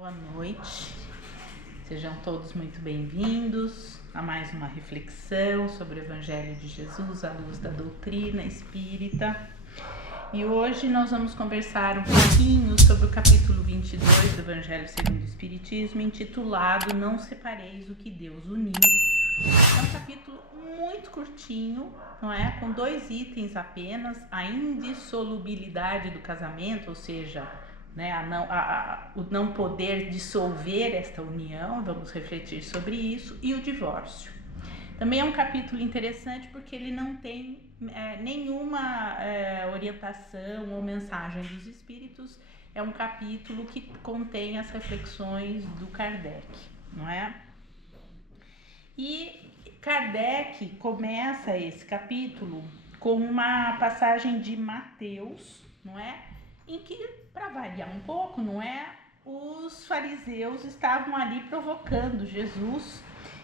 Boa noite, sejam todos muito bem-vindos a mais uma reflexão sobre o Evangelho de Jesus à luz da doutrina espírita. E hoje nós vamos conversar um pouquinho sobre o capítulo 22 do Evangelho segundo o Espiritismo, intitulado Não Separeis o que Deus uniu. É um capítulo muito curtinho, não é? Com 2 itens apenas: a indissolubilidade do casamento, ou seja, né, o não poder dissolver esta união, vamos refletir sobre isso, e o divórcio. Também é um capítulo interessante porque ele não tem nenhuma orientação ou mensagem dos espíritos. É um capítulo que contém as reflexões do Kardec, não é? E Kardec começa esse capítulo com uma passagem de Mateus, não é? Em que, para variar um pouco, não é? Os fariseus estavam ali provocando Jesus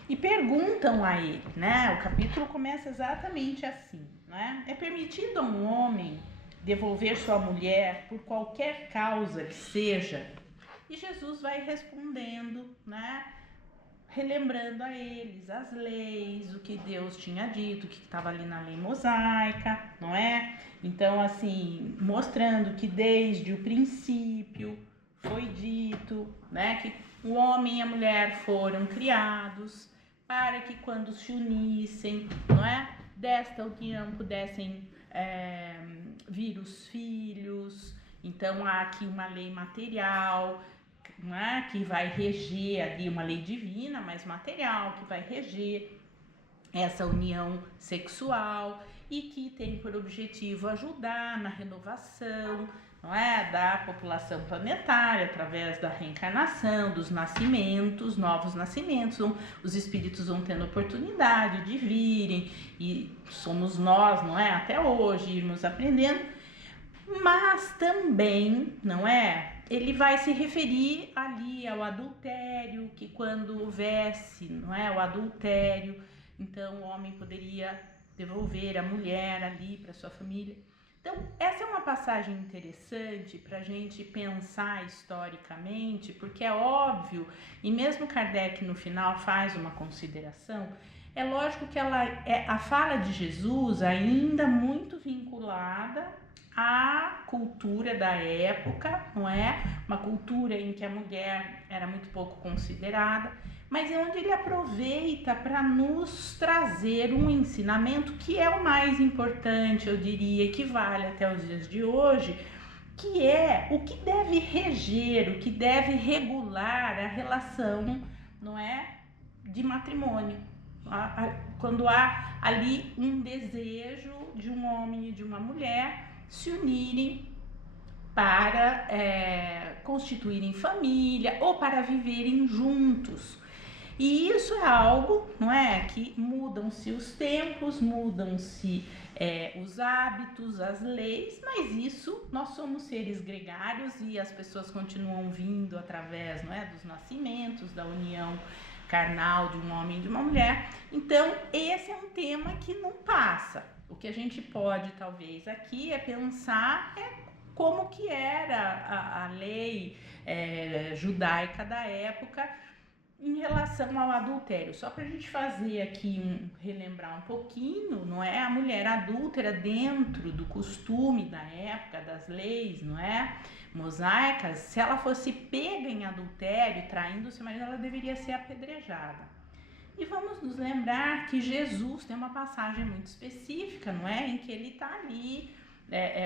e perguntam a ele, né? O capítulo começa exatamente assim, né? É permitido a um homem devolver sua mulher por qualquer causa que seja? E Jesus vai respondendo, né? Relembrando a eles as leis, o que Deus tinha dito, o que estava ali na lei mosaica, não é? Então, assim, mostrando que desde o princípio foi dito, né, que o homem e a mulher foram criados para que quando se unissem, não é? Desta união pudessem vir os filhos. Então, há aqui uma lei material, né, que vai reger ali, uma lei divina, mas material, que vai reger essa união sexual e que tem por objetivo ajudar na renovação, não é, da população planetária através da reencarnação, dos nascimentos, novos nascimentos. Os espíritos vão tendo oportunidade de virem e somos nós, não é, até hoje irmos aprendendo, mas também, não é? Ele vai se referir ali ao adultério, que quando houvesse, não é, o adultério, então o homem poderia devolver a mulher ali para sua família. Então, essa é uma passagem interessante para a gente pensar historicamente, porque é óbvio, e mesmo Kardec no final faz uma consideração, é lógico que a fala de Jesus ainda muito vinculada à cultura da época, não é? Uma cultura em que a mulher era muito pouco considerada, mas é onde ele aproveita para nos trazer um ensinamento que é o mais importante, eu diria, que vale até os dias de hoje, que é o que deve reger, o que deve regular a relação, não é, de matrimônio. Quando há ali um desejo de um homem e de uma mulher se unirem para constituírem família ou para viverem juntos. E isso é algo, não é, que mudam-se os tempos, mudam-se os hábitos, as leis, mas isso, nós somos seres gregários e as pessoas continuam vindo através, não é, dos nascimentos, da união carnal de um homem e de uma mulher. Então, esse é um tema que não passa. O que a gente pode, talvez, aqui é pensar como que era a lei judaica da época em relação ao adultério. Só para a gente fazer aqui relembrar um pouquinho, não é? A mulher adúltera, dentro do costume da época, das leis, não é, mosaicas, se ela fosse pega em adultério, traindo seu marido, ela deveria ser apedrejada. E vamos nos lembrar que Jesus tem uma passagem muito específica, não é? Em que ele está ali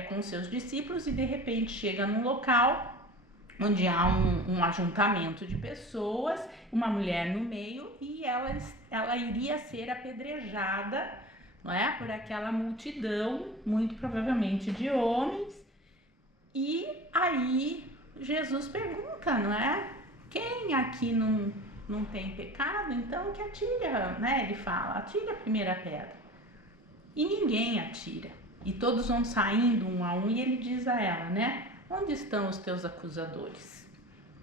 com seus discípulos e de repente chega num local onde há um ajuntamento de pessoas, uma mulher no meio, e ela iria ser apedrejada, não é, por aquela multidão, muito provavelmente de homens. E aí Jesus pergunta, não é, quem aqui não tem pecado, então que atira, né? Ele fala, atira a primeira pedra. E ninguém atira. E todos vão saindo um a um e ele diz a ela, né? Onde estão os teus acusadores?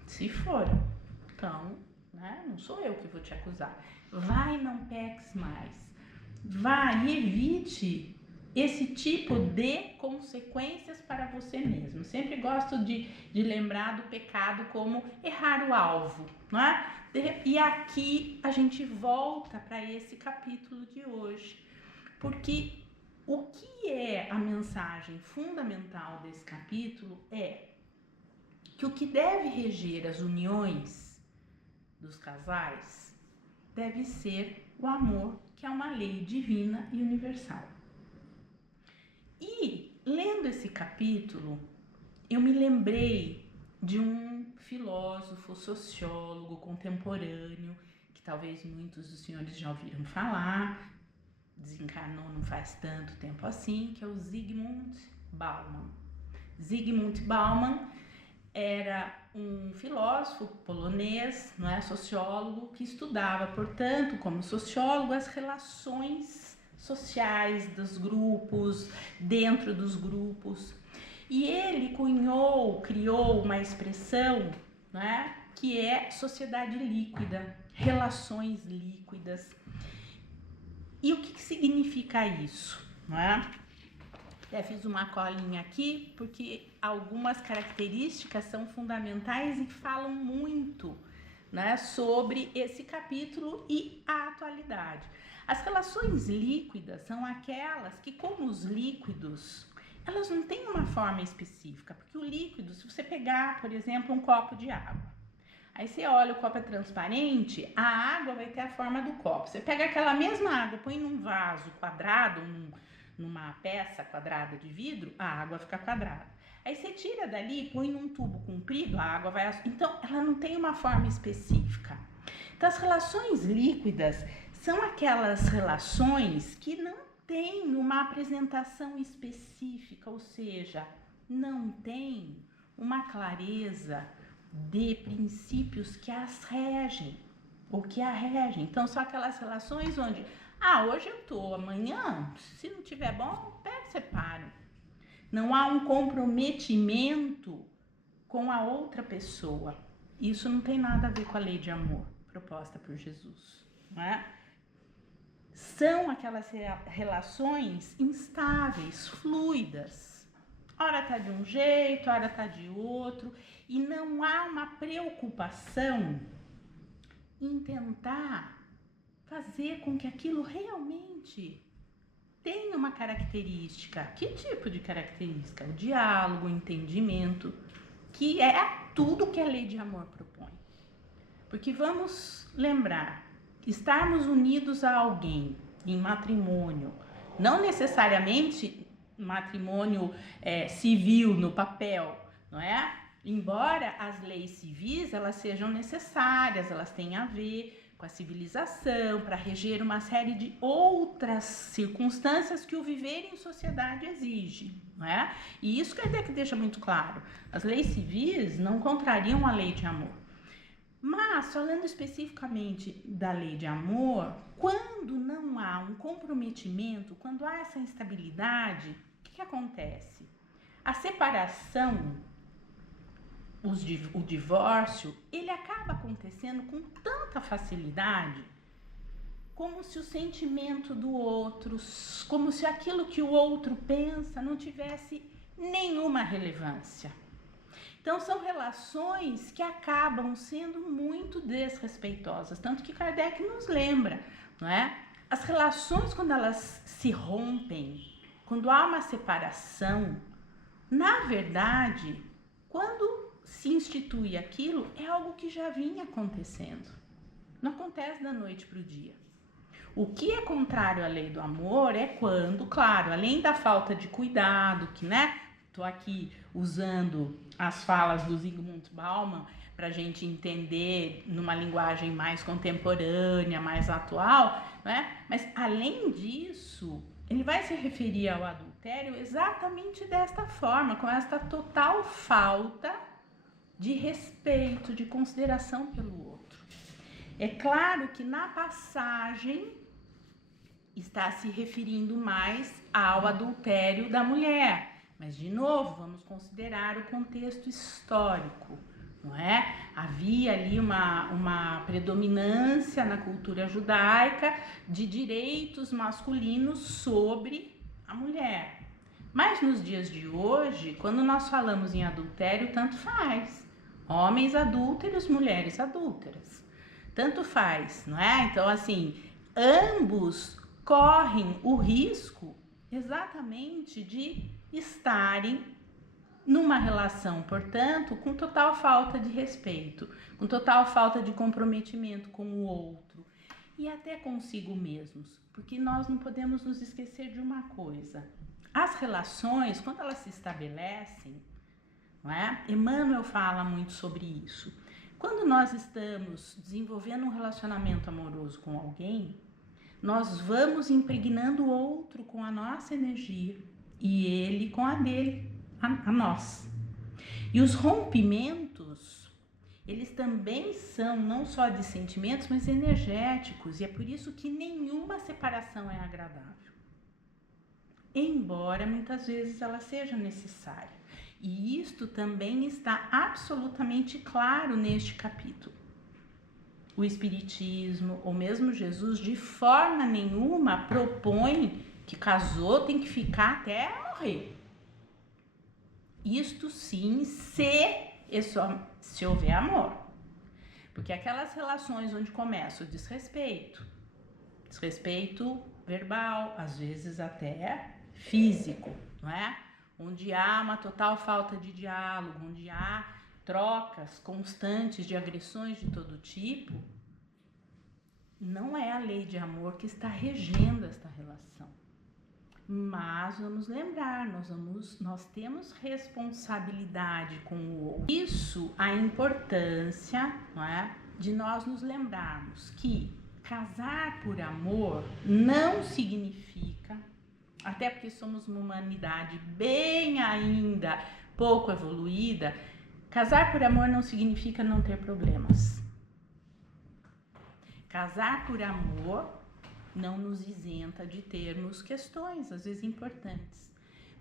Se foram, então, né, não sou eu que vou te acusar. Vai, não peques mais. Vai, evite esse tipo de consequências para você mesmo. Sempre gosto de lembrar do pecado como errar o alvo, não é? E aqui a gente volta para esse capítulo de hoje, porque o que é a mensagem fundamental desse capítulo é que o que deve reger as uniões dos casais deve ser o amor, que é uma lei divina e universal. E, lendo esse capítulo, eu me lembrei de um filósofo, sociólogo contemporâneo, que talvez muitos dos senhores já ouviram falar, desencarnou não faz tanto tempo assim, que é o Zygmunt Bauman. Zygmunt Bauman era um filósofo polonês, não é, sociólogo, que estudava, portanto, como sociólogo, as relações sociais dos grupos, dentro dos grupos. E ele criou uma expressão, não é, que é sociedade líquida, relações líquidas. E o que significa isso, não é? Até fiz uma colinha aqui, porque algumas características são fundamentais e falam muito, né, sobre esse capítulo e a atualidade. As relações líquidas são aquelas que, como os líquidos, elas não têm uma forma específica, porque o líquido, se você pegar, por exemplo, um copo de água, aí você olha, o copo é transparente, a água vai ter a forma do copo. Você pega aquela mesma água, põe num vaso quadrado, numa peça quadrada de vidro, a água fica quadrada. Aí você tira dali e põe num tubo comprido, a água vai... Então, ela não tem uma forma específica. Então, as relações líquidas são aquelas relações que não têm uma apresentação específica, ou seja, não tem uma clareza de princípios que as regem, ou que a regem. Então, são aquelas relações onde... hoje eu tô, amanhã, se não tiver bom, pega, separo. Não há um comprometimento com a outra pessoa. Isso não tem nada a ver com a lei de amor proposta por Jesus, não é? São aquelas relações instáveis, fluidas. Ora tá de um jeito, ora tá de outro, e não há uma preocupação em tentar fazer com que aquilo realmente tenha uma característica. Que tipo de característica? O diálogo, o entendimento, que é tudo que a lei de amor propõe. Porque vamos lembrar, estarmos unidos a alguém em matrimônio, não necessariamente matrimônio civil no papel, não é? Embora as leis civis elas sejam necessárias, elas têm a ver com a civilização, para reger uma série de outras circunstâncias que o viver em sociedade exige, não é? E isso Kardec deixa muito claro. As leis civis não contrariam a lei de amor. Mas, falando especificamente da lei de amor, quando não há um comprometimento, quando há essa instabilidade, o que acontece? A separação, o divórcio, ele acaba acontecendo com tanta facilidade, como se o sentimento do outro, como se aquilo que o outro pensa não tivesse nenhuma relevância. Então, são relações que acabam sendo muito desrespeitosas, tanto que Kardec nos lembra, não é? As relações, quando elas se rompem, quando há uma separação, na verdade, quando se institui aquilo, é algo que já vinha acontecendo. Não acontece da noite para o dia. O que é contrário à lei do amor é quando, claro, além da falta de cuidado, que, né, tô aqui usando as falas do Zygmunt Bauman para a gente entender numa linguagem mais contemporânea, mais atual, né? Mas além disso, ele vai se referir ao adultério exatamente desta forma, com esta total falta de respeito, de consideração pelo outro. É claro que na passagem está se referindo mais ao adultério da mulher, mas de novo vamos considerar o contexto histórico, não é? Havia ali uma predominância na cultura judaica de direitos masculinos sobre a mulher. Mas nos dias de hoje, quando nós falamos em adultério, tanto faz. Homens adúlteros, mulheres adúlteras. Tanto faz, não é? Então, assim, ambos correm o risco exatamente de estarem numa relação, portanto, com total falta de respeito, com total falta de comprometimento com o outro e até consigo mesmos, porque nós não podemos nos esquecer de uma coisa: as relações, quando elas se estabelecem, não é? Emmanuel fala muito sobre isso. Quando nós estamos desenvolvendo um relacionamento amoroso com alguém, nós vamos impregnando o outro com a nossa energia e ele com a dele, a nós. E os rompimentos, eles também são não só de sentimentos, mas energéticos, e é por isso que nenhuma separação é agradável, embora muitas vezes ela seja necessária. E isto também está absolutamente claro neste capítulo. O Espiritismo, ou mesmo Jesus, de forma nenhuma propõe que casou tem que ficar até morrer. Isto sim, se houver amor. Porque aquelas relações onde começa o desrespeito verbal, às vezes até físico, não é? Onde há uma total falta de diálogo, onde há trocas constantes de agressões de todo tipo, não é a lei de amor que está regendo esta relação. Mas vamos lembrar, nós temos responsabilidade com o outro. Isso, a importância, não é, de nós nos lembrarmos que casar por amor não significa, até porque somos uma humanidade bem ainda pouco evoluída, casar por amor não significa não ter problemas. Casar por amor não nos isenta de termos questões, às vezes importantes.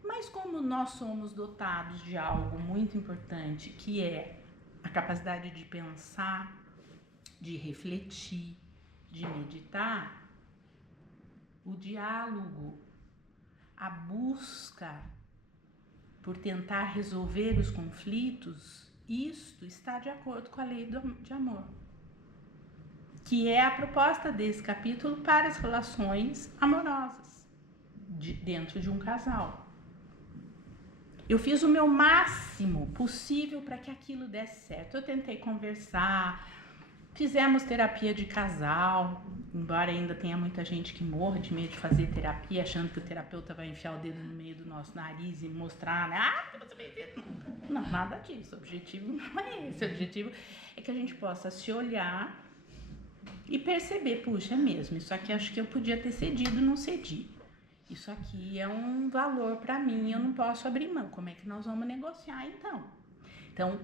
Mas como nós somos dotados de algo muito importante, que é a capacidade de pensar, de refletir, de meditar, o diálogo, a busca por tentar resolver os conflitos, isto está de acordo com a lei de amor, que é a proposta desse capítulo para as relações amorosas dentro de um casal. Eu fiz o meu máximo possível para que aquilo desse certo. Eu tentei conversar, fizemos terapia de casal, embora ainda tenha muita gente que morra de medo de fazer terapia, achando que o terapeuta vai enfiar o dedo no meio do nosso nariz e mostrar, né? Não, nada disso. O objetivo não é esse. O objetivo é que a gente possa se olhar e perceber, puxa, é mesmo, isso aqui acho que eu podia ter cedido, não cedi. Isso aqui é um valor para mim, eu não posso abrir mão. Como é que nós vamos negociar então? Então,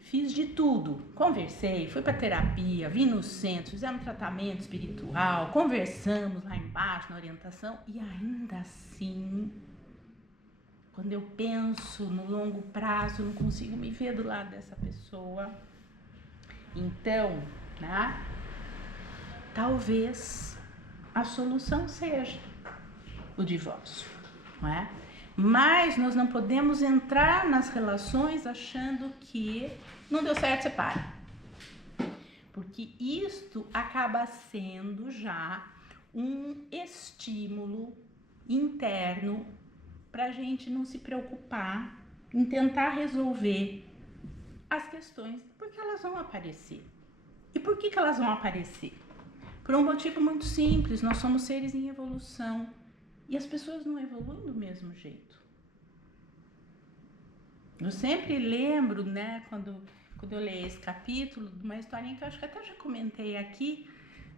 fiz de tudo. Conversei, fui para terapia, vim no centro, fizemos tratamento espiritual, conversamos lá embaixo na orientação e ainda assim, quando eu penso no longo prazo, eu não consigo me ver do lado dessa pessoa. Então, né? Talvez a solução seja o divórcio, não é? Mas nós não podemos entrar nas relações achando que não deu certo, separa. Porque isto acaba sendo já um estímulo interno para a gente não se preocupar em tentar resolver as questões, porque elas vão aparecer. E por que elas vão aparecer? Por um motivo muito simples, nós somos seres em evolução e as pessoas não evoluem do mesmo jeito. Eu sempre lembro, né, quando eu leio esse capítulo, de uma historinha que eu acho que até já comentei aqui,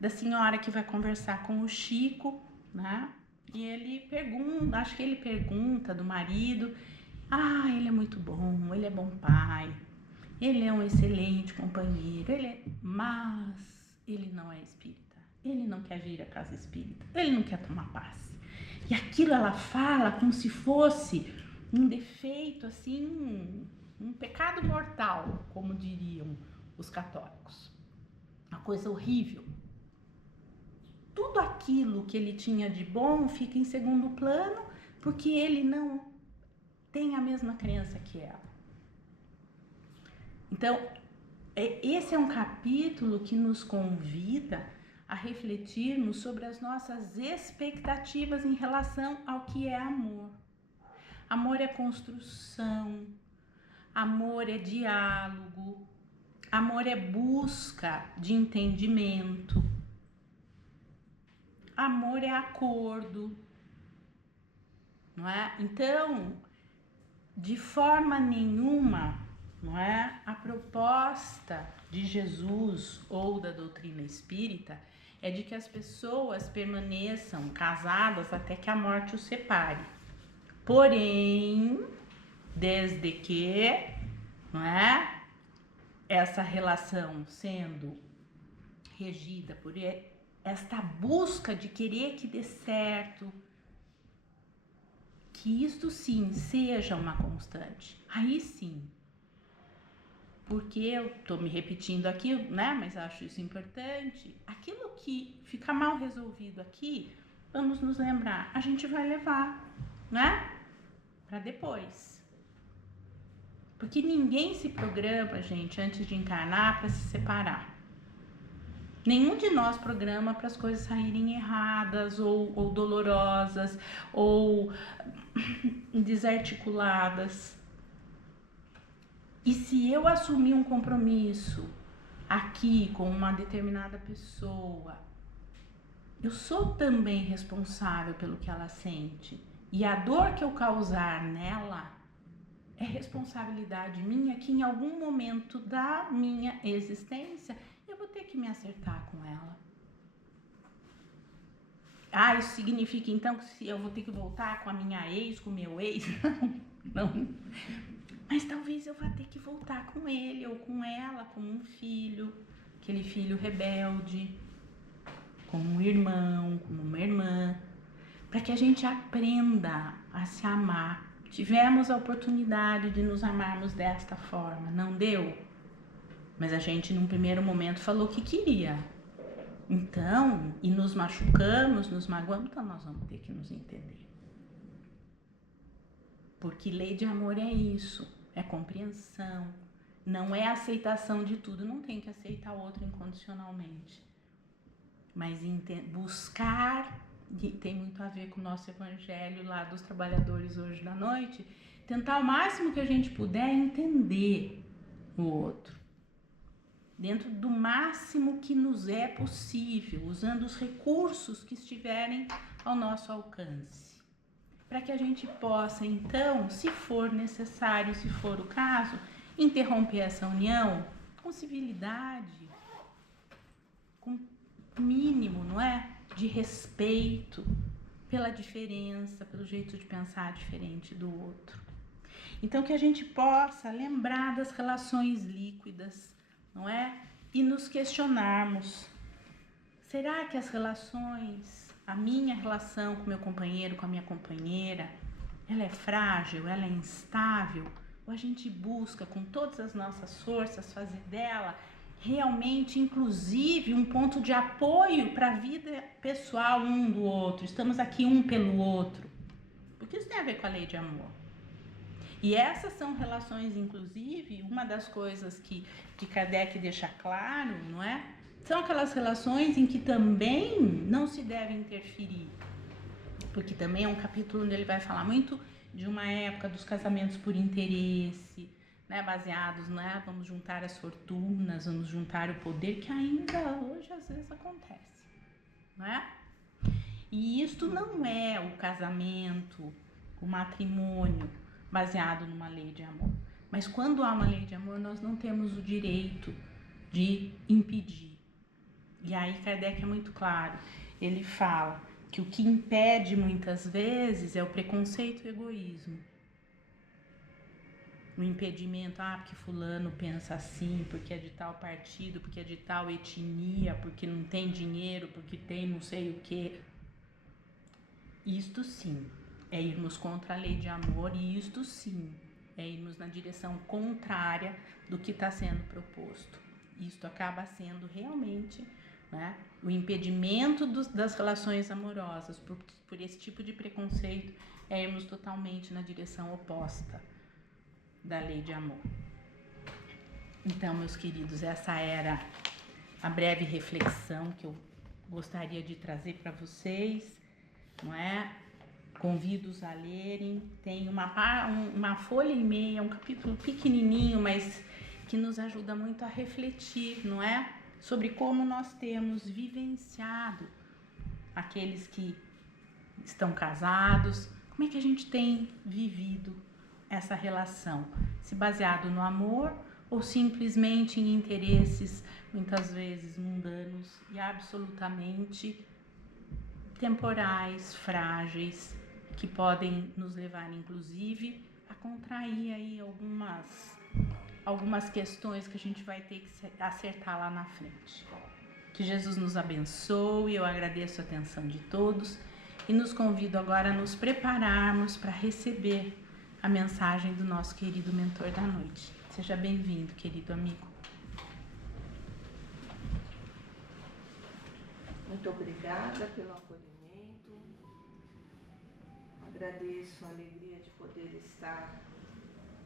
da senhora que vai conversar com o Chico, né, e ele pergunta, acho que ele pergunta do marido, ele é muito bom, ele é bom pai, ele é um excelente companheiro, mas ele não é espírita. Ele não quer vir à casa espírita, ele não quer tomar passe. E aquilo ela fala como se fosse um defeito, assim, um pecado mortal, como diriam os católicos. Uma coisa horrível. Tudo aquilo que ele tinha de bom fica em segundo plano, porque ele não tem a mesma crença que ela. Então, esse é um capítulo que nos convida a refletirmos sobre as nossas expectativas em relação ao que é amor. Amor é construção, amor é diálogo, amor é busca de entendimento, amor é acordo, não é? Então, de forma nenhuma, não é? A proposta de Jesus ou da doutrina espírita é de que as pessoas permaneçam casadas até que a morte os separe. Porém, desde que, não é? Essa relação sendo regida por esta busca de querer que dê certo, que isto sim seja uma constante. Aí sim, porque eu tô me repetindo aqui, né? Mas acho isso importante. Aquilo que fica mal resolvido aqui, vamos nos lembrar, a gente vai levar, né? Para depois. Porque ninguém se programa, gente, antes de encarnar para se separar. Nenhum de nós programa para as coisas saírem erradas ou dolorosas ou desarticuladas. E se eu assumir um compromisso aqui com uma determinada pessoa, eu sou também responsável pelo que ela sente. E a dor que eu causar nela é responsabilidade minha, que em algum momento da minha existência eu vou ter que me acertar com ela. Ah, isso significa então que eu vou ter que voltar com a minha ex, com o meu ex? Não. Mas talvez eu vá ter que voltar com ele ou com ela, como um filho, aquele filho rebelde, como um irmão, como uma irmã, para que a gente aprenda a se amar. Tivemos a oportunidade de nos amarmos desta forma, não deu? Mas a gente, num primeiro momento, falou que queria. Então, e nos machucamos, nos magoamos, então nós vamos ter que nos entender. Porque lei de amor é isso, é compreensão, não é aceitação de tudo, não tem que aceitar o outro incondicionalmente. Mas buscar, e tem muito a ver com o nosso evangelho lá dos trabalhadores hoje da noite, tentar o máximo que a gente puder entender o outro. Dentro do máximo que nos é possível, usando os recursos que estiverem ao nosso alcance. Para que a gente possa, então, se for necessário, se for o caso, interromper essa união com civilidade, com mínimo, não é? De respeito pela diferença, pelo jeito de pensar diferente do outro. Então, que a gente possa lembrar das relações líquidas, não é? E nos questionarmos, será que as relações, a minha relação com meu companheiro, com a minha companheira, ela é frágil, ela é instável? Ou a gente busca com todas as nossas forças fazer dela realmente, inclusive, um ponto de apoio para a vida pessoal um do outro? Estamos aqui um pelo outro. Porque isso tem a ver com a lei de amor. E essas são relações, inclusive, uma das coisas que Kardec deixa claro, não é? São aquelas relações em que também não se deve interferir. Porque também é um capítulo onde ele vai falar muito de uma época dos casamentos por interesse, né? Baseados, né? Vamos juntar as fortunas, vamos juntar o poder, que ainda hoje às vezes acontece, não é? E isto não é o casamento, o matrimônio baseado numa lei de amor. Mas quando há uma lei de amor, nós não temos o direito de impedir. E aí Kardec é muito claro. Ele fala que o que impede muitas vezes é o preconceito e o egoísmo. O impedimento, porque fulano pensa assim, porque é de tal partido, porque é de tal etnia, porque não tem dinheiro, porque tem não sei o quê. Isto sim é irmos contra a lei de amor, e isto sim é irmos na direção contrária do que está sendo proposto. Isto acaba sendo realmente né? O impedimento das relações amorosas por esse tipo de preconceito é irmos totalmente na direção oposta da lei de amor. Então, meus queridos, essa era a breve reflexão que eu gostaria de trazer para vocês, não é? Convido-os a lerem. Tem uma folha e meia, um capítulo pequenininho, mas que nos ajuda muito a refletir, não é? Sobre como nós temos vivenciado aqueles que estão casados, como é que a gente tem vivido essa relação, se baseado no amor ou simplesmente em interesses, muitas vezes mundanos e absolutamente temporais, frágeis, que podem nos levar, inclusive, a contrair aí algumas questões que a gente vai ter que acertar lá na frente. Que Jesus nos abençoe, eu agradeço a atenção de todos e nos convido agora a nos prepararmos para receber a mensagem do nosso querido mentor da noite. Seja bem-vindo, querido amigo. Muito obrigada pelo acolhimento. Agradeço a alegria de poder estar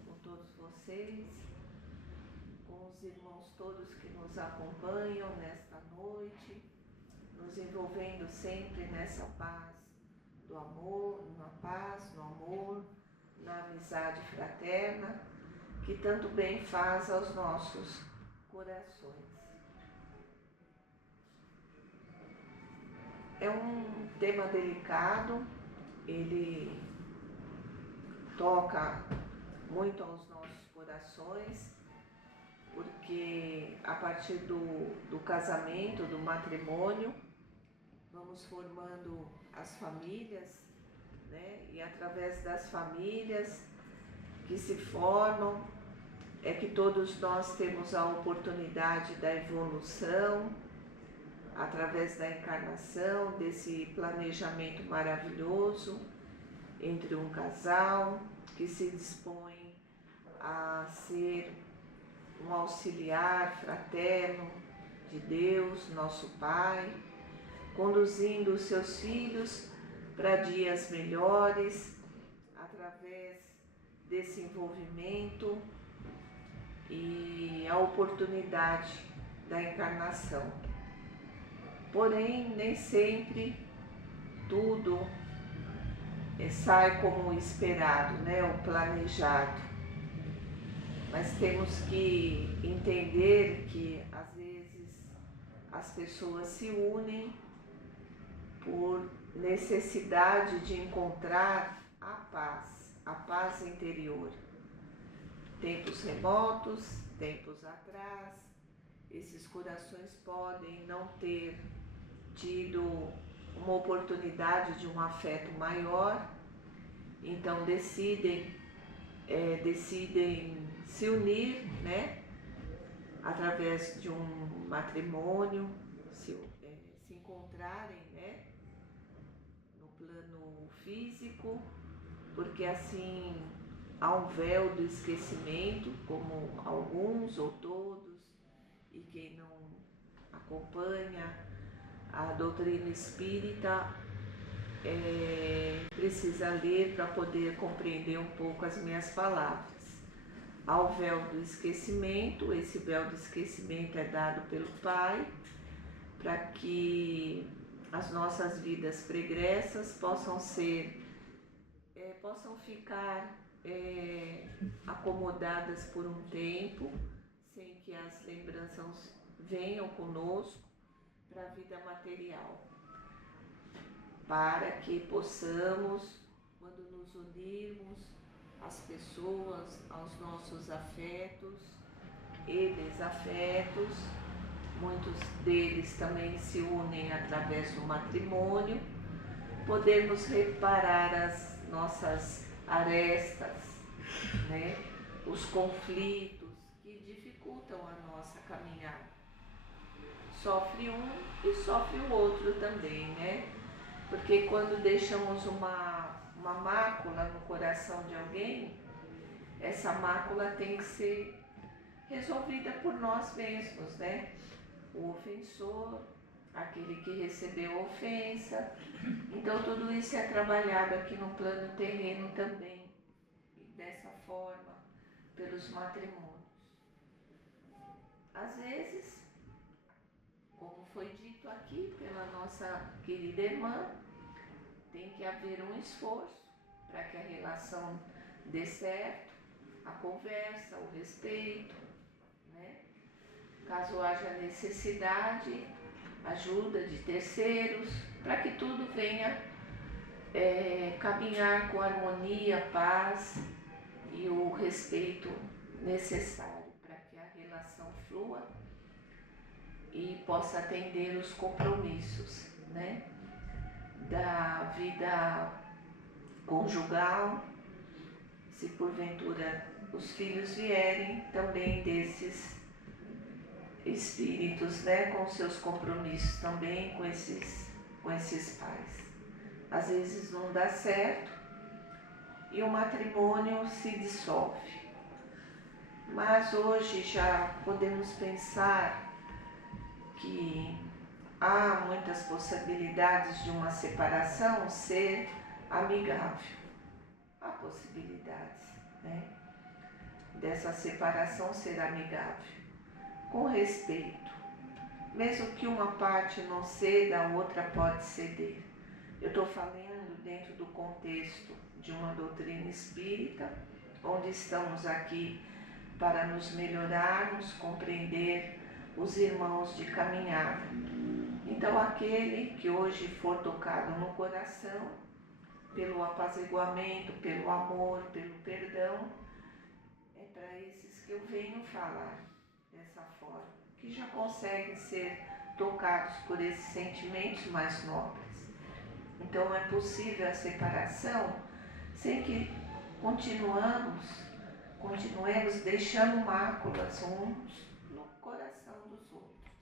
com todos vocês, com os irmãos todos que nos acompanham nesta noite, nos envolvendo sempre nessa paz do amor, na paz, no amor, na amizade fraterna, que tanto bem faz aos nossos corações. É um tema delicado, ele toca muito aos nossos corações, porque a partir do casamento, do matrimônio, vamos formando as famílias, né? E através das famílias que se formam, é que todos nós temos a oportunidade da evolução, através da encarnação, desse planejamento maravilhoso entre um casal que se dispõe a ser um auxiliar fraterno de Deus, nosso Pai, conduzindo os seus filhos para dias melhores, através desse envolvimento e a oportunidade da encarnação. Porém, nem sempre tudo sai como esperado, né? O planejado. Mas temos que entender que, às vezes, as pessoas se unem por necessidade de encontrar a paz interior. Tempos remotos, tempos atrás, esses corações podem não ter tido uma oportunidade de um afeto maior, então decidem se unir, né, através de um matrimônio, se encontrarem, né, no plano físico, porque assim há um véu do esquecimento, como alguns ou todos, e quem não acompanha a doutrina espírita precisa ler para poder compreender um pouco as minhas palavras. Há o véu do esquecimento, esse véu do esquecimento é dado pelo Pai para que as nossas vidas pregressas possam ficar acomodadas por um tempo, sem que as lembranças venham conosco para a vida material, para que possamos, quando nos unirmos às pessoas, aos nossos afetos e desafetos, muitos deles também se unem através do matrimônio, podermos reparar as nossas arestas, né? Os conflitos que dificultam a nossa caminhada. Sofre um e sofre o outro também, né? Porque quando deixamos uma mácula no coração de alguém, essa mácula tem que ser resolvida por nós mesmos, né? O ofensor aquele que recebeu ofensa. Então tudo isso é trabalhado aqui no plano terreno também, dessa forma, pelos matrimônios. Às vezes, como foi dito aqui pela nossa querida irmã, tem que haver um esforço para que a relação dê certo, a conversa, o respeito, né? Caso haja necessidade, ajuda de terceiros, para que tudo venha caminhar com harmonia, paz e o respeito necessário para que a relação flua e possa atender os compromissos, né, da vida conjugal, se porventura os filhos vierem também desses espíritos, né, com seus compromissos também com esses pais. Às vezes não dá certo e o matrimônio se dissolve. Mas hoje já podemos pensar que há muitas possibilidades de uma separação ser amigável. Há possibilidades, né, dessa separação ser amigável, com respeito. Mesmo que uma parte não ceda, a outra pode ceder. Eu estou falando dentro do contexto de uma doutrina espírita, onde estamos aqui para nos melhorarmos, compreender os irmãos de caminhada. Então, aquele que hoje for tocado no coração, pelo apaziguamento, pelo amor, pelo perdão, é para esses que eu venho falar dessa forma, que já conseguem ser tocados por esses sentimentos mais nobres. Então, é possível a separação sem que continuemos deixando máculas uns no coração dos outros.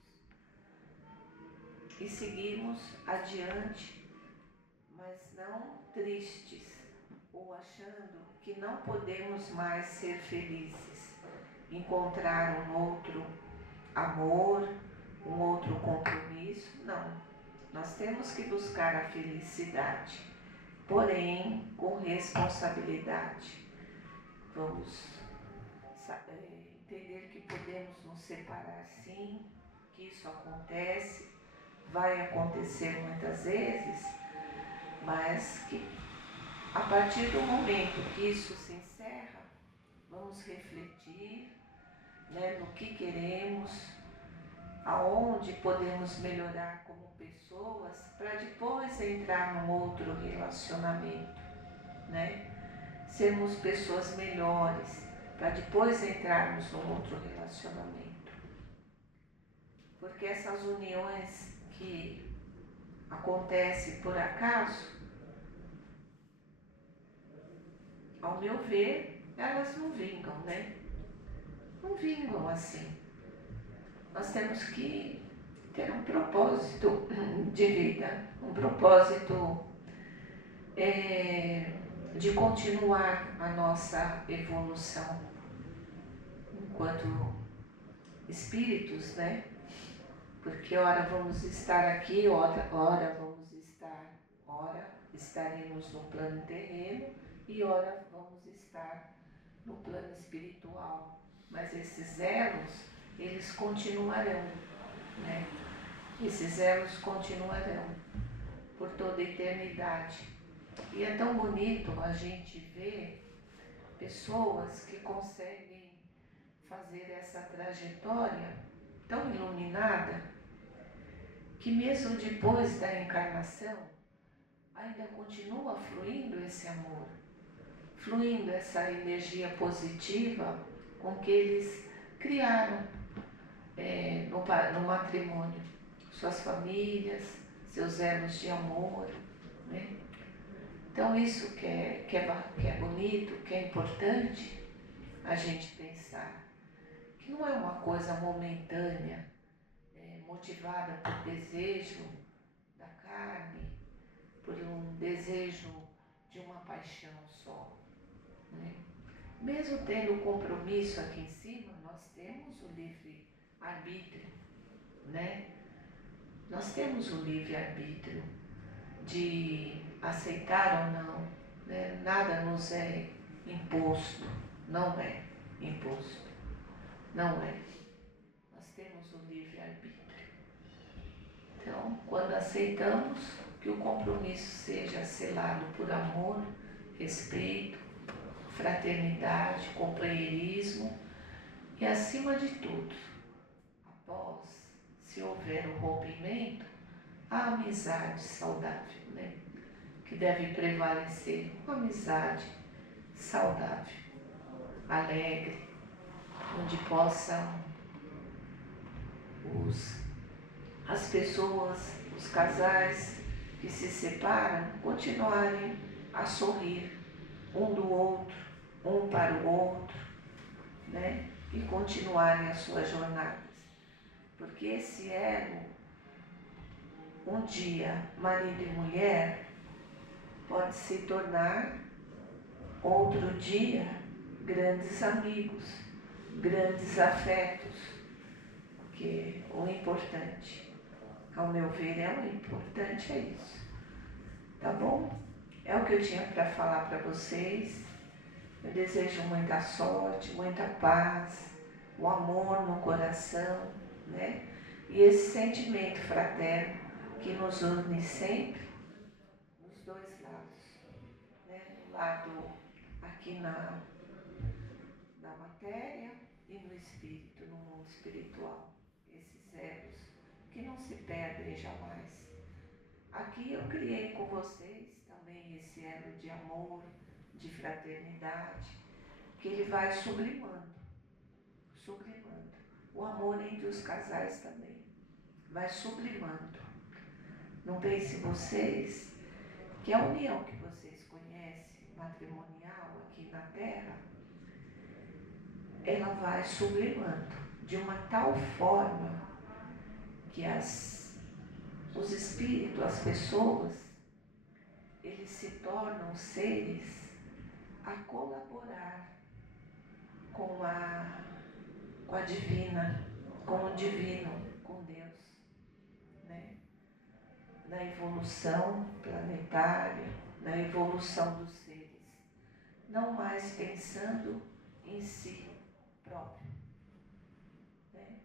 E seguimos adiante, mas não tristes ou achando que não podemos mais ser felizes, encontrar um outro amor, um outro compromisso. Não, nós temos que buscar a felicidade, porém com responsabilidade. Vamos entender que podemos nos separar sim, que isso acontece, vai acontecer muitas vezes, mas que a partir do momento que isso se encerra, vamos refletir, né, no que queremos, aonde podemos melhorar como pessoas, para depois entrar num outro relacionamento, né? Sermos pessoas melhores, para depois entrarmos num outro relacionamento. Porque essas uniões que acontecem por acaso, ao meu ver, elas não vingam, né? Não vingam assim. Nós temos que ter um propósito de vida, um propósito de continuar a nossa evolução enquanto espíritos, né? Porque ora vamos estar aqui, ora estaremos no plano terreno e ora vamos estar no plano espiritual. Mas esses elos, eles continuarão, né? Esses elos continuarão por toda a eternidade. E é tão bonito a gente ver pessoas que conseguem fazer essa trajetória tão iluminada, que mesmo depois da encarnação, ainda continua fluindo esse amor, fluindo essa energia positiva com que eles criaram no matrimônio, suas famílias, seus elos de amor, né? Então isso que é bonito, que é importante a gente pensar, que não é uma coisa momentânea, motivada por desejo da carne, por um desejo de uma paixão só, né? Mesmo tendo compromisso aqui em cima, nós temos o livre-arbítrio, né? Nós temos o livre-arbítrio de aceitar ou não, né? Nada nos é imposto, não é imposto, não é. Nós temos o livre-arbítrio. Então, quando aceitamos que o compromisso seja selado por amor, respeito, fraternidade, companheirismo e, acima de tudo, após, se houver o rompimento, a amizade saudável, né? Que deve prevalecer, uma amizade saudável, alegre, onde possam as pessoas, os casais que se separam, continuarem a sorrir um do outro, um para o outro, né? E continuarem as suas jornadas. Porque esse elo, um dia marido e mulher, pode se tornar outro dia grandes amigos, grandes afetos, porque o importante, ao meu ver, o importante é isso, tá bom? É o que eu tinha para falar para vocês. Eu desejo muita sorte, muita paz, o amor no coração, né? E esse sentimento fraterno que nos une sempre nos dois lados, né? No lado aqui na matéria e no espírito, no mundo espiritual. Esses elos que não se perdem jamais. Aqui eu criei com vocês também esse elo de amor, de fraternidade, que ele vai sublimando. O amor entre os casais também vai sublimando. Não pensem vocês que a união que vocês conhecem, matrimonial aqui na Terra, ela vai sublimando de uma tal forma que os espíritos, as pessoas, eles se tornam seres a colaborar com a divina, com o divino, com Deus, né? Na evolução planetária, na evolução dos seres, não mais pensando em si próprio, né?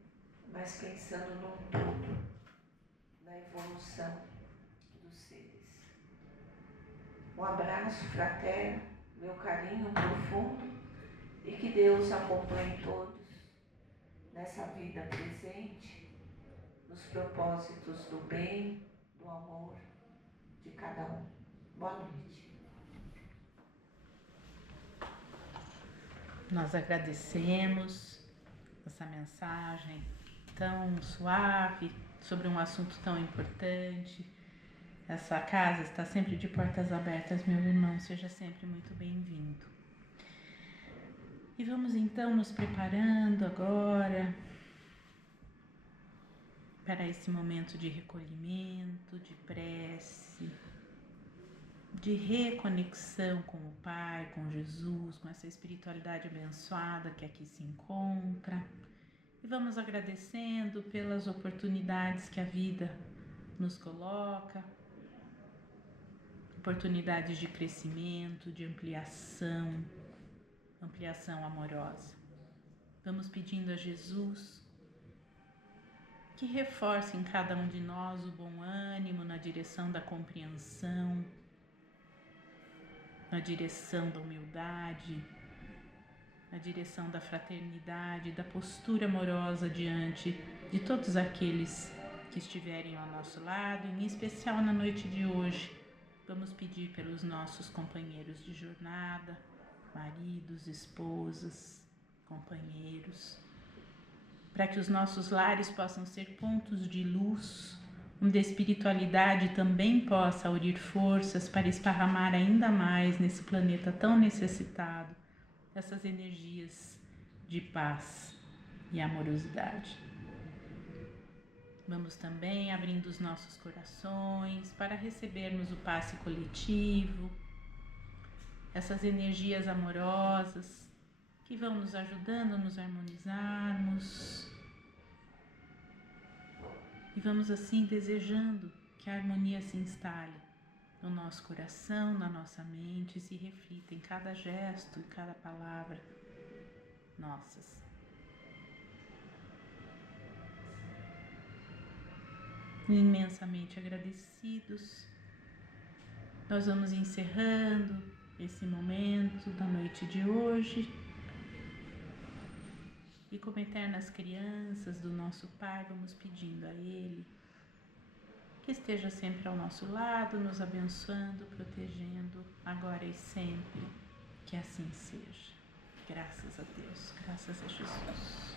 Mas pensando num todo, na evolução dos seres. Um abraço fraterno, meu carinho profundo, e que Deus acompanhe todos nessa vida presente, nos propósitos do bem, do amor de cada um. Boa noite. Nós agradecemos essa mensagem tão suave sobre um assunto tão importante. Essa casa está sempre de portas abertas, meu irmão, seja sempre muito bem-vindo. E vamos então nos preparando agora para esse momento de recolhimento, de prece, de reconexão com o Pai, com Jesus, com essa espiritualidade abençoada que aqui se encontra. E vamos agradecendo pelas oportunidades que a vida nos coloca, oportunidades de crescimento, de ampliação amorosa. Vamos pedindo a Jesus que reforce em cada um de nós o bom ânimo na direção da compreensão, na direção da humildade, na direção da fraternidade, da postura amorosa diante de todos aqueles que estiverem ao nosso lado, em especial na noite de hoje. Vamos pedir pelos nossos companheiros de jornada, maridos, esposas, companheiros, para que os nossos lares possam ser pontos de luz, onde a espiritualidade também possa aurir forças para esparramar ainda mais nesse planeta tão necessitado dessas energias de paz e amorosidade. Vamos também abrindo os nossos corações para recebermos o passe coletivo, essas energias amorosas que vão nos ajudando a nos harmonizarmos, E vamos assim desejando que a harmonia se instale no nosso coração, na nossa mente, e se reflita em cada gesto e cada palavra nossas. Imensamente agradecidos, nós vamos encerrando esse momento da noite de hoje e, como eternas crianças do nosso Pai, vamos pedindo a Ele que esteja sempre ao nosso lado, nos abençoando, protegendo, agora e sempre. Que assim seja. Graças a Deus, graças a Jesus.